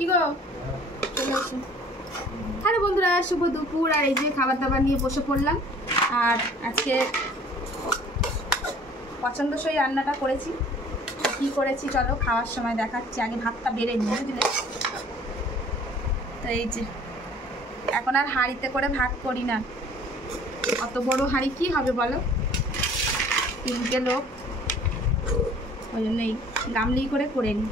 কি গো চলে এসো। হ্যালো বন্ধুরা, শুভ দুপুর। আর এই যে খাবার দাবার নিয়ে বসে পড়লাম। আর আজকে পছন্দসই রান্নাটা করেছি। কি করেছি চলো খাওয়ার সময় দেখাচ্ছি। আগে ভাতটা বেড়ে নিয়ে বুঝলে। তো এই যে এখন আর হাঁড়িতে করে ভাত করি না। অত বড় হাঁড়ি কি হবে বলো, 3টে লোক, ওই জন্য এই গামলি করে নিই।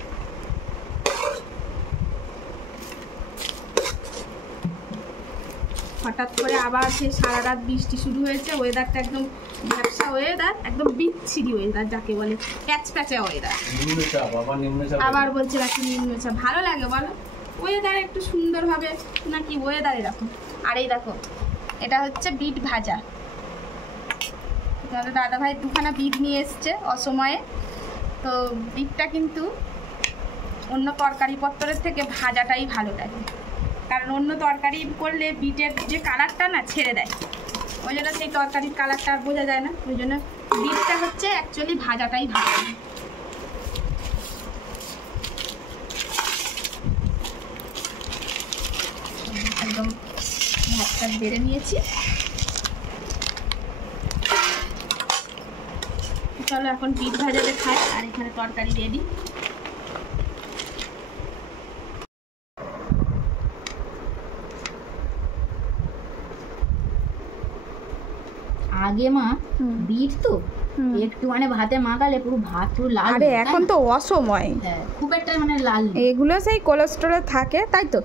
হঠাৎ করে আবার সেই সারা রাত বৃষ্টি শুরু হয়েছে। ওয়েদারটা একদম ব্যবসা ওয়েদার, একদম বিচ্ছিরি ওয়েদার যাকে বলে, প্যাচপ্যাচে ওয়েদার। আবার বলছে নাকি নিম্নচাপ। ভালো লাগে বলো ওয়েদার একটু সুন্দরভাবে, নাকি ওয়েদার এরকম। আর এই দেখো এটা হচ্ছে বিট ভাজা। দাদা ভাই 2খানা বিট নিয়ে এসছে অসময়ে। তো বিটটা কিন্তু অন্য তরকারি পত্রের থেকে ভাজাটাই ভালো লাগে, কারণ অন্য তরকারি করলে বিটের যে কালারটা না ছেড়ে দেয়, ওই জন্য সেই তরকারির কালারটা বোঝা যায় না। ওই জন্য বিটটা হচ্ছে অ্যাকচুয়ালি ভাজাটাই ভালো। একদম ভাতটা বেড়ে নিয়েছি। চলো এখন বিট ভাজাতে খাই। আর এখানে তরকারি রেডি। আগে মা বিট তো একটু মানে ভাতে মাখালে পুরো ভাত পুরো লাল। আরে এখন তো অসময়, খুব একটা মানে লাল। এগুলো সেই কোলেস্টেরল থাকে তাই তো,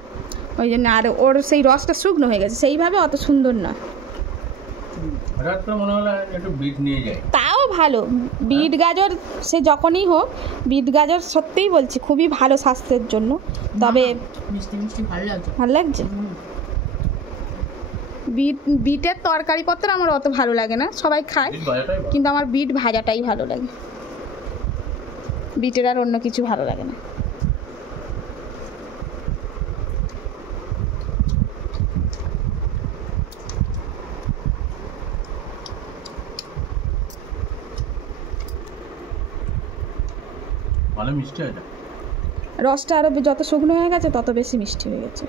ওই জন্য। আর ওর সেই রসটা শুকনো হয়ে গেছে, সেইভাবে অত সুন্দর না। হঠাৎ করে মনে হলো একটু বিট নিয়ে যাই, তাও ভালো। বিট গাজর সে যখনই হোক, বিট গাজর সত্যিই বলছি খুবই ভালো স্বাস্থ্যের জন্য। তবে মিষ্টি মিষ্টি ভালো লাগছে। ভালো লাগছে। বিটের তরকারি পত্র আমার অত ভালো লাগে না, সবাই খায়, কিন্তু আমার বিট ভাজাটাই ভালো লাগে। বিটের আর অন্য কিছু ভালো লাগে না। ভালো মিষ্টি আছে। রসটা আরো যত শুকনো হয়ে গেছে তত বেশি মিষ্টি হয়ে গেছে।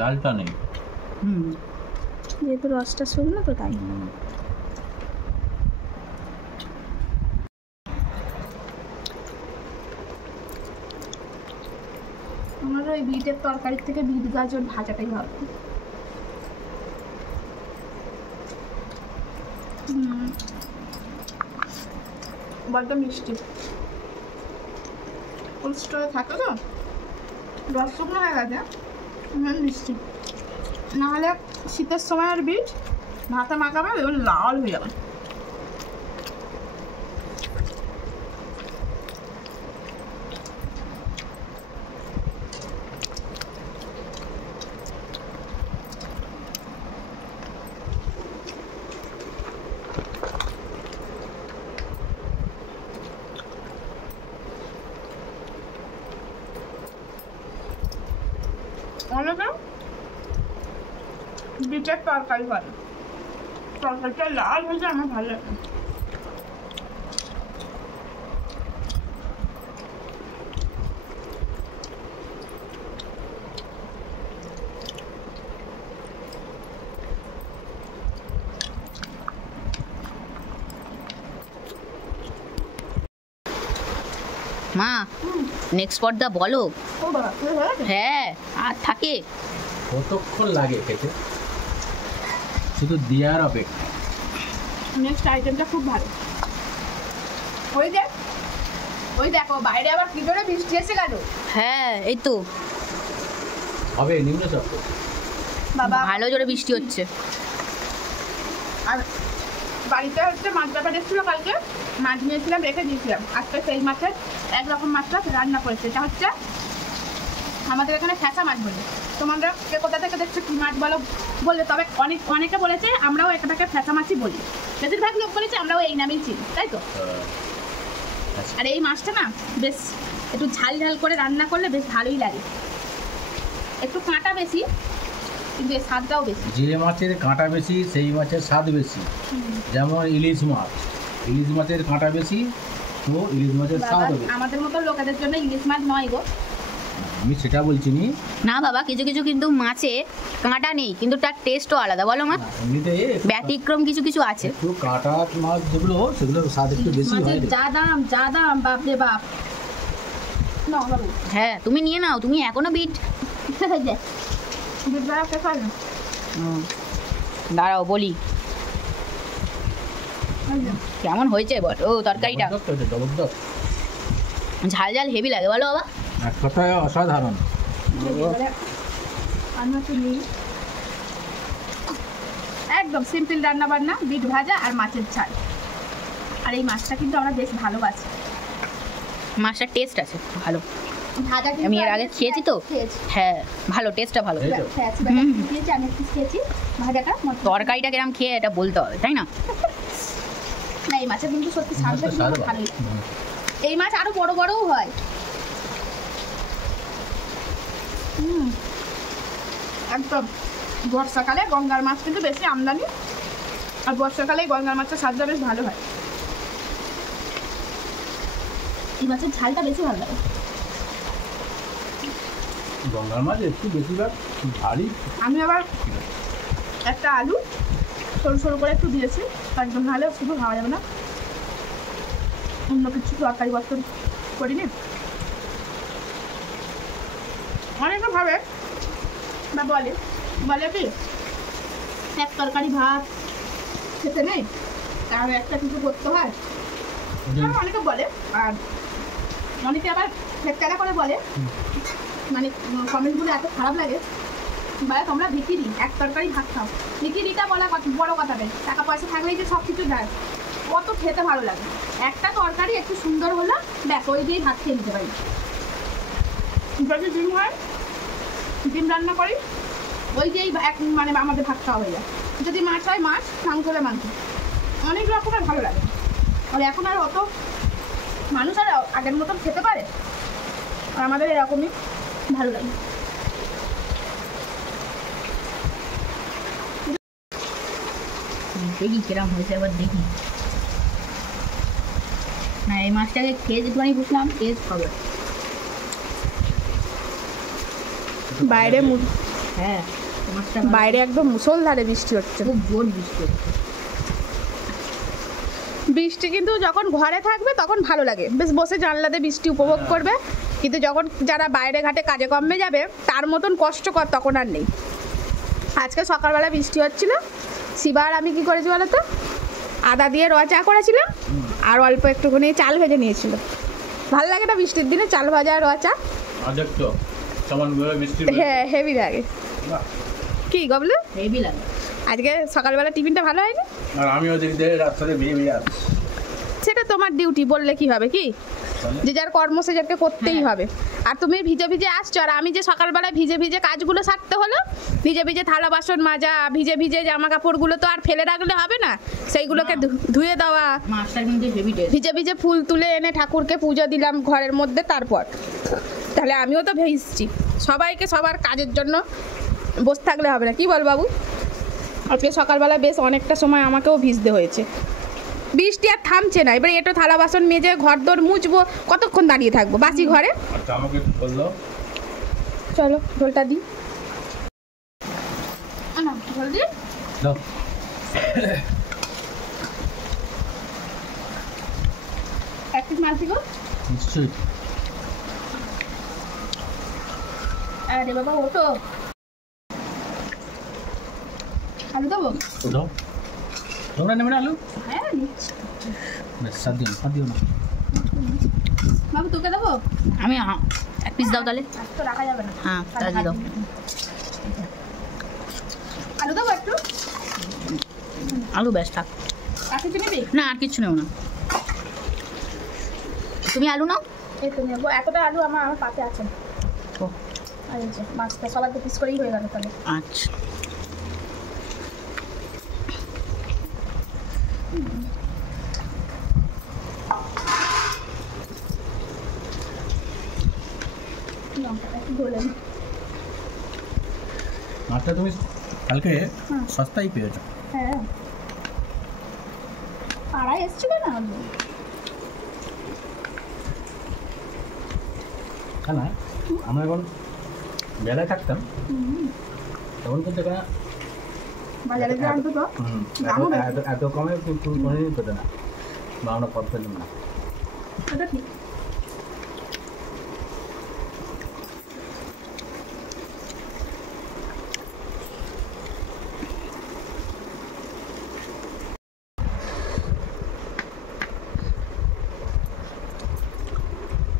লালটা নেই, যেহেতু রসটা শুকনো তো তাই। আমার ওই বিটের তরকারির থেকে বিট গাজর ভাজাটাই ভালো। বড্ড মিষ্টি, কোলেস্টেরল থাকে তো, রস শুকনো হয়ে গেছে, মিষ্টি। নাহলে শীতের সময় আর বিট ভাতে মাখাবে এবার লাল হয়ে যাবে। অনেকে বিটের তরকারি ভালো, তরকারিটা লাল হয়ে যায়, আমার ভালো লাগে। মা নেক্সট স্পটটা বলো। হ্যাঁ আর থাকে কতক্ষণ লাগে খেতে, শুধু দেওয়ার অপেক্ষা। নেক্সট আইটেমটা খুব ভালো। ওই দেখো বাইরে আবার কি করে বৃষ্টি এসে গেল। হ্যাঁ এই তো হবে নিম্নচাপ তো বাবা, ভালো জোরে বৃষ্টি হচ্ছে। আর বাড়িতে হচ্ছে মাছ ব্যাপার এসেছিলো কালকে, মাছ নিয়েছিলাম, রেখে দিয়েছিলাম। আজকে সেই মাছের একরকম মাছটা রান্না করেছে। এটা হচ্ছে আমাদের এখানে ফ্যাঁচা মাছ বলে। তোমরা কে কোথা থেকে দেখছো কী মাছ বলো বললে, তবে অনেকে বলেছে আমরাও এটাকে ফ্যাঁচা মাছই বলি। বেশিরভাগ লোক বলেছে আমরাও এই নামেই চিনি, তাই তো। আর এই মাছটা না বেশ একটু ঝাল ঝাল করে রান্না করলে বেশ ভালোই লাগে। একটু কাঁটা বেশি, কিন্তু এর স্বাদটাও বেশি। যে মাছের কাঁটা বেশি সেই মাছের স্বাদ বেশি। যেমন ইলিশ মাছ, ইলিশ মাছের কাঁটা বেশি, তো ইলিশ মাছের স্বাদ বাবা, বেশি। আমাদের মতো লোকেদের জন্য ইলিশ মাছ নয় গো। আমি সেটা বলছি নি। না বাবা, কিছু কিছু কিন্তু মাছে কাঁটা নেই, কিন্তু তার টেস্টও আলাদা, বলো মা? না, এমনিতে ব্যতিক্রম কিছু কিছু আছে। একটু কাঁটা মাছ যেগুলো সেগুলোর স্বাদ একটু বেশি হয়। মাছের যা দাম বাপ রে বাপ। না বাবু হ্যাঁ, তুমি নিয়ে নাও, তুমি এখনো বিট। বিট ভাড়া কে খায় না? দাঁড়াও বলি কেমন হয়েছে বল। ও তরকারিটা জবরদস্ত হয়েছে, জবরদস্ত। ঝাল ঝাল হেভি লাগে, বলো বাবা? এক কথায় অসাধারণ। আমি একটু নিই। একদম সিম্পল রান্না বান্না, বিট ভাজা আর মাছের ঝাল। আর এই মাছটা কিন্তু আমরা বেশ ভালোবাসি। মাছটার টেস্ট আছে ভালো। ভাজা কিন্তু আমি এর আগে খেয়েছি তো। খেয়েছি। হ্যাঁ, ভালো, টেস্টটা ভালো। এই তো। খেয়েছি, খেয়েছি, আমি একটু খেয়েছি ভাজাটা। তরকারিটা কিরম খেয়ে এটা বলতে হবে, তাই না? না, এই মাছের কিন্তু সত্যি স্বাদটা মাছটা কিন্তু স্বাদ ভালোই। ভালো। এই মাছ আরো বড় বড়ও হয়। একদম বর্ষাকালে গঙ্গার মাছ কিন্তু বেশি আমদানি, আর বর্ষাকালে গঙ্গার মাছটা স্বাদটা বেশ ভালো হয়। এই মাছের ঝালটা বেশি ভালো লাগে। গঙ্গার মাছ একটু বেশিরভাগ ভারী। আমি আবার একটা আলু সরু সরু করে একটু দিয়েছি, একদম নাহলে শুধু খাওয়া যাবে না। অন্য কিছু তরকারি বর্তন করিনি। অনেকে ভাবে বা বলে কি এক তরকারি ভাত খেতে নেই, আর একটা কিছু করতে হয়, অনেকে বলে। আর অনেকে আবার ফেটকালা করে বলে, মানে কমেন্টগুলো এত খারাপ লাগে, বলে তোমরা ভিখিরি, এক তরকারি ভাত খাও। ভিখিরিটা বলা বড় কথা নেই, টাকা পয়সা থাকলেই যে সব কিছু দেয়, কত খেতে ভালো লাগে। একটা তরকারি একটু সুন্দর হলো, ব্যাস ওই দিয়েই ভাত খেয়ে নিতে পারি। যদি ডিম হয়, ডিম রান্না করি, ওই দিয়েই মানে আমাদের ভাত খাওয়া হয়ে যায়। যদি মাছ হয় মাছ, মাংস হলে মাংস, অনেক রকমের ভালো লাগে। আর এখন আর অত মানুষ আর আগের মতন খেতে পারে, আর আমাদের এরকমই ভালো লাগে। দেখি কিরম হয়েছে, এবার দেখি। না, এই মাছটাকে খেয়ে যেটুখানি বুঝলাম টেস্ট হবে। বাইরে হ্যাঁ, মাছটা বাইরে একদম মুষলধারে বৃষ্টি হচ্ছে। খুব জোর বৃষ্টি হচ্ছে। বৃষ্টি কিন্তু যখন ঘরে থাকবে তখন ভালো লাগে, বেশ বসে জানলাতে বৃষ্টি উপভোগ করবে। কিন্তু যখন যারা বাইরে ঘাটে কাজে কমে যাবে, তার মতন কষ্টকর তখন আর নেই। আজকে সকালবেলা বৃষ্টি হচ্ছিল, শিবার আমি কি করেছি বলো তো, আদা দিয়ে র চা করেছিলাম, আর অল্প একটুখানি চাল ভেজে নিয়েছিল। ভালো লাগে না বৃষ্টির দিনে চাল ভাজা আর র চা? তো সামান করে বৃষ্টি। হ্যাঁ, হেভি লাগে। কি গবলু, হেভি লাগে। আজকে সকালবেলা টিফিনটা ভালো হয়নি? আর আমি ওদিক দিয়ে রাস্তাতে বেরিয়ে আসছি। সেটা তোমার ডিউটি, বললে কি হবে, কি যে যার কর্ম সে যাকে করতেই হবে। আর তুমি ভিজে ভিজে আসছো, আর আমি যে সকালবেলা ভিজে ভিজে কাজগুলো সারতে হলো, ভিজে ভিজে থালা বাসন মাজা, ভিজে ভিজে জামা কাপড়গুলো তো আর ফেলে রাখলে হবে না, সেইগুলোকে ধুয়ে দেওয়া, মাছটা কিন্তু হেভি টেস্ট। ভিজে ভিজে ফুল তুলে এনে ঠাকুরকে পুজো দিলাম ঘরের মধ্যে, তারপর তাহলে আমিও তো ভিজছি। সবাইকে সবার কাজের জন্য বসে থাকলে হবে না, কি বল বাবু? আজকে সকালবেলা বেশ অনেকটা সময় আমাকেও ভিজতে হয়েছে। বৃষ্টি আর থামছে না, এবার এটা থালা বাসন মেজে ঘর দোর মুছবো, কতক্ষণ দাঁড়িয়ে থাকবো বাসি ঘরে? আচ্ছা, আমাকে একটু বললো। চলো ঝোলটা দিই। না, ঝোল দিই। দাও। এক পিস মাছ দিবো। নিশ্চয়ই। আরে বাবা ওঠো, আলু দেবো? দাও। তোমরা নেবে না আলু? হ্যাঁ নিচ্ছি। বেশ, সাত দিও না। বাবু তোকে দেবো? আমি এক পিস দাও তাহলে। আজ তো রাখা যাবে না। হ্যাঁ, তাহলে দাও। আলু দেবো একটু? আলু ব্যাস থাক। আর কিছু নিবি? না, আর কিচ্ছু নেব না। তুমি আলু নাও। এই তো নেবো, এতটা আলু আমার পাতে আছে। ও আর এই যে মাছটা সবার তো পিস করেই হয়ে গেল তাহলে। আচ্ছা, লঙ্কাটা একটু গলে মাছটা তুমি কালকে হুম। সস্তায় পেয়েছো। হ্যাঁ পাড়ায় এসছিল না হ্যাঁ না, আমরা যখন বেলায় থাকতাম তখন কিন্তু এখানে বাজারে যে আনতো তো দামও বেশি। এত কমে কোনোদিনই পেতো না, বা আমরা পথ পেতাম না। এটা ঠিক।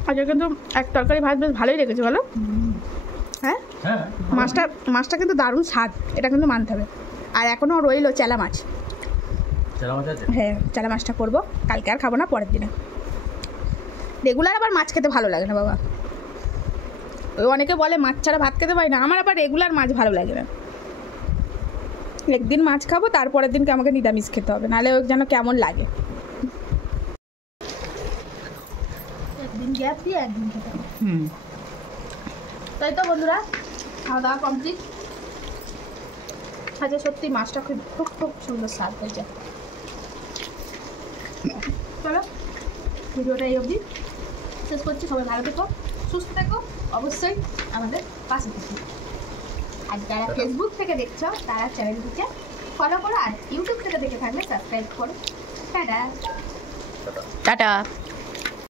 আজকে কিন্তু এক তরকারি ভাত বেশ ভালোই লেগেছে বলো। হ্যাঁ হ্যাঁ, মাছটা কিন্তু দারুণ স্বাদ, এটা কিন্তু মানতে হবে। আর এখনও রইলো চেলা মাছ। চেলা মাছ আছে। হ্যাঁ চেলা মাছটা করবো, কালকে আর খাবো না, পরের দিনে। রেগুলার আবার মাছ খেতে ভালো লাগে না বাবা। ওই অনেকে বলে মাছ ছাড়া ভাত খেতে পারি না, আমার আবার রেগুলার মাছ ভালো লাগে না। একদিন মাছ খাবো, তারপরের দিনকে আমাকে নিরামিষ খেতে হবে, নাহলে ওই যেন কেমন লাগে। একদিন গ্যাপ দিয়ে একদিন খেতে হবে। তাই তো বন্ধুরা, খাওয়া দাওয়া কমপ্লিট। আচ্ছা সত্যি মাছটা খুব খুব খুব সুন্দর স্বাদ হয়েছে। চলো ভিডিওটা এই অবধি শেষ করছি। সবাই ভালো থেকো, সুস্থ থেকো, অবশ্যই আমাদের পাশে থেকো। আর যারা ফেসবুক থেকে দেখছো তারা চ্যানেলটিকে ফলো করো, আর ইউটিউব থেকে দেখে থাকলে সাবস্ক্রাইব করো। Tata tata.